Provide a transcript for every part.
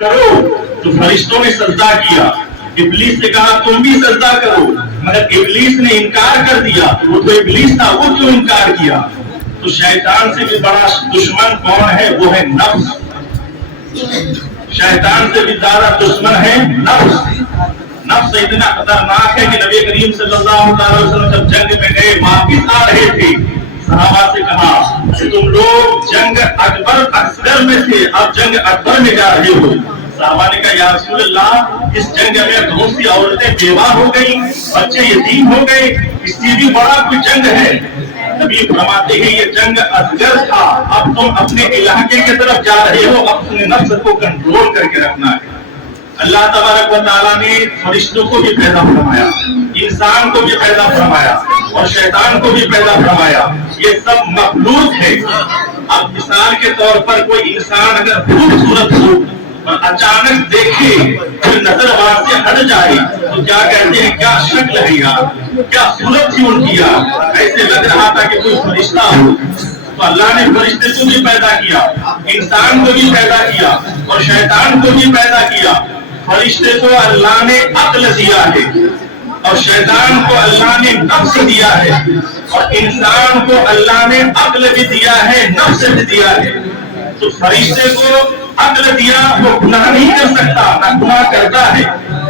کرو تو فرشتوں نے سجدہ کیا، ابلیس نے کہا تم بھی سجدہ کرو، مگر ابلیس نے انکار کر دیا۔ وہ تو ابلیس تھا، وہ کیوں انکار کیا؟ تو شیطان سے بھی بڑا دشمن کون ہے؟ وہ ہے نفس۔ شیطان سے بھی زیادہ دشمن ہے نفس۔ نفس اتنا خطرناک ہے کہ نبی کریم صلی اللہ علیہ وسلم جب جنگ میں گئے واپس آ رہے تھے، صحابہ سے کہا کہ تم لوگ جنگ اکبر اصغر میں سے اب جنگ اکبر میں جا رہے ہو۔ صحابہ نے کہا یا رسول اللہ، اس جنگ میں بہت سی عورتیں بیوہ ہو گئی، بچے یتیم ہو گئے، اس سے بھی بڑا کوئی جنگ ہے؟ نبی فرماتے ہیں یہ جنگ اصغر تھا، اب تم اپنے علاقے کی طرف جا رہے ہو، اپنے نفس کو کنٹرول کر کے رکھنا ہے۔ اللہ تبارک و تعالیٰ نے فرشتوں کو بھی پیدا فرمایا، انسان کو بھی پیدا فرمایا اور شیطان کو بھی پیدا فرمایا۔ یہ سب مخلوق ہے۔ اب مثال کے طور پر کوئی انسان اگر خوبصورت ہو اور اچانک دیکھے کوئی نظر وہاں سے ہٹ جائے تو کیا کہتے ہیں کیا شکل ہے یار، کیا صورت تھی ان کی یار، ایسے لگ رہا تھا کہ کوئی فرشتہ ہو۔ تو اللہ نے فرشتے کو بھی پیدا کیا، انسان کو بھی پیدا کیا اور شیطان کو بھی پیدا کیا۔ فرشتے کو اللہ نے عقل دیا ہے اور شیطان کو اللہ نے نفس دیا ہے اور انسان کو اللہ نے عقل بھی دیا ہے، نفس بھی دیا ہے۔ تو فرشتے کو عقل دیا، وہ گناہ نہیں کر سکتا، نہ گناہ کرتا ہے،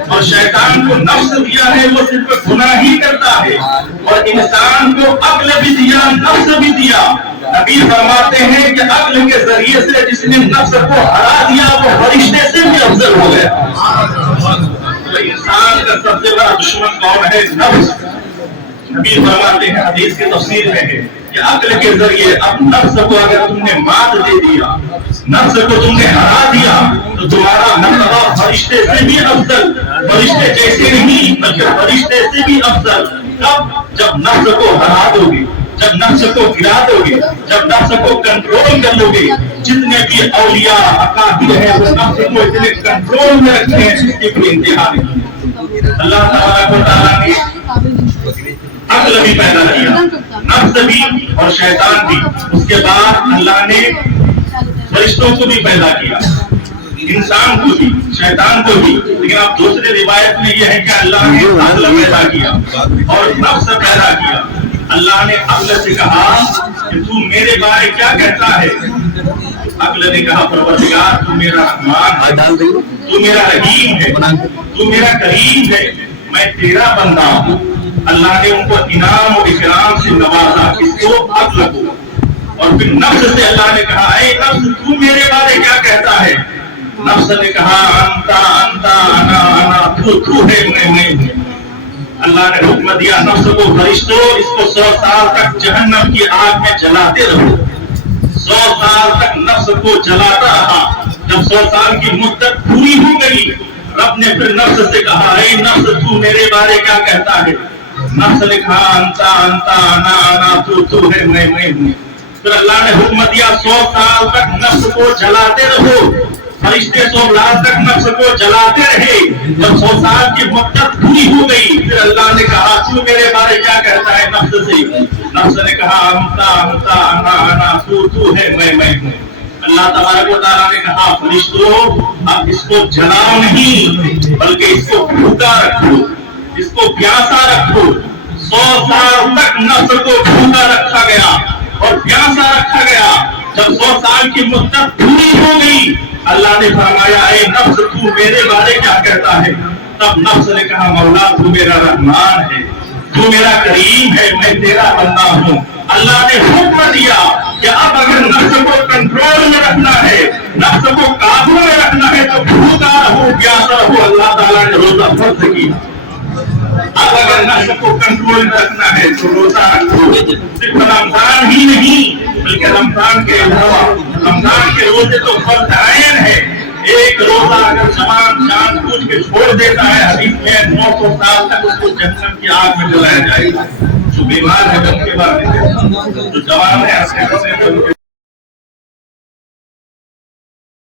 اور شیطان کو نفس دیا ہے، وہ صرف گناہ ہی کرتا ہے، اور انسان کو عقل بھی دیا، نفس بھی دیا۔ نبی فرماتے ہیں کہ عقل کے ذریعے سے جس نے نفس کو ہرا دیا وہ فرشتے سے بھی افضل ہو گیا۔ تو انسان کا سب سے بڑا دشمن کون ہے؟ نفس۔ نبی فرماتے ہیں حدیث کی تفسیر میں ہے کہ عقل کے ذریعے اب نفس کو اگر تم نے مات دے دیا، نفس کو تم نے ہرا دیا تو تمہارا مرتبہ فرشتے سے بھی افضل، فرشتے جیسے نہیں بلکہ فرشتے سے بھی افضل۔ کب؟ جب نفس کو ہرا دو گے، جب نفس کو گرا دو گے، جب نفس کو کنٹرول کر لو گے۔ جتنے بھی اولیاء اکابر ہیں وہ نفس کو اتنے کنٹرول میں رکھتے ہیں جس کی کوئی انتہا نہیں۔ اللہ تبارک و تعالیٰ نے عقل بھی پیدا کیا، نفس بھی اور شیطان بھی۔ اس کے بعد اللہ نے فرشتوں کو بھی پیدا کیا، انسان کو بھی، شیطان کو بھی۔ لیکن اب دوسرے روایت میں یہ ہے کہ اللہ نے عقل پیدا کیا اور نفس پیدا کیا۔ اللہ نے عقل سے کہا کہ تو میرے بارے کیا کہتا ہے؟ عقل نے کہا پروردگار تو میرا رحمان ہے، تو میرا رحیم ہے، تو میرا کریم ہے، میں تیرا بندہ ہوں۔ اللہ نے ان کو انعام و اکرام سے نوازا، اس کو عقل کو۔ اور پھر نفس سے اللہ نے کہا اے نفس تو میرے بارے کیا کہتا ہے؟ نفس نے کہا انتا انتا انا انا، تو ہے میں ہوں۔ اللہ نے حکم دیا نفس کو فرشتوں اس کو 100 سال تک جہنم کی آگ میں جلاتے رہو۔ 100 سال تک نفس کو جلاتا رہا۔ جب 100 سال کی مدت پوری ہو گئی، رب نے پھر نفس سے کہا اے نفس تو میرے بارے کیا کہتا ہے؟ نفس نے کہا انتا انتا انا انا، تو ہے میں ہوں۔ پھر اللہ نے حکم دیا 100 سال تک نفس کو جلاتے رہو۔ فرشتے 100 سال تک نفس کو جلاتے رہے۔ جب 100 سال کی مدت پوری ہو گئی پھر اللہ نے کہا تو میرے بارے کیا کہتا ہے؟ نفس سے۔ نفس نے کہا انتا انتا انا انا، تو ہے میں ہوں۔ اللہ تبارک و تعالیٰ نے کہا فرشتوں اب اس کو جلاؤ نہیں بلکہ اس کو بھوکا رکھو، اس کو پیاسا رکھو۔ 100 سال تک نفس کو بھوکا رکھا گیا اور پیاسا رکھا گیا۔ جب 100 سال کی مدت پوری ہو گئی اللہ نے فرمایا اے نفس تو میرے بارے کیا کہتا ہے؟ تب نفس نے کہا مولا تو میرا رحمان ہے، تو میرا کریم ہے، میں تیرا بندہ ہوں۔ اللہ نے حکم دیا کہ اب اگر نفس کو کنٹرول میں رکھنا ہے، نفس کو قابو میں رکھنا ہے تو بھوکا رہو، پیاسا رہو۔ اللہ تعالیٰ نے روزہ فرض کیا۔ اب اگر نفس کو کنٹرول میں رکھنا ہے تو روزہ رکھو۔ صرف رمضان ہی نہیں بلکہ رمضان کے علاوہ رمضان کے روزے تو فرض عین ہے۔ ایک روزہ اگر زبان جان بوجھ کے چھوڑ دیتا ہے حدیث میں 900 سال تک اس کو جہنم کی آگ میں جلایا جائے گا۔ جو بیمار ہے ان کے بارے میں، جو جوان ہے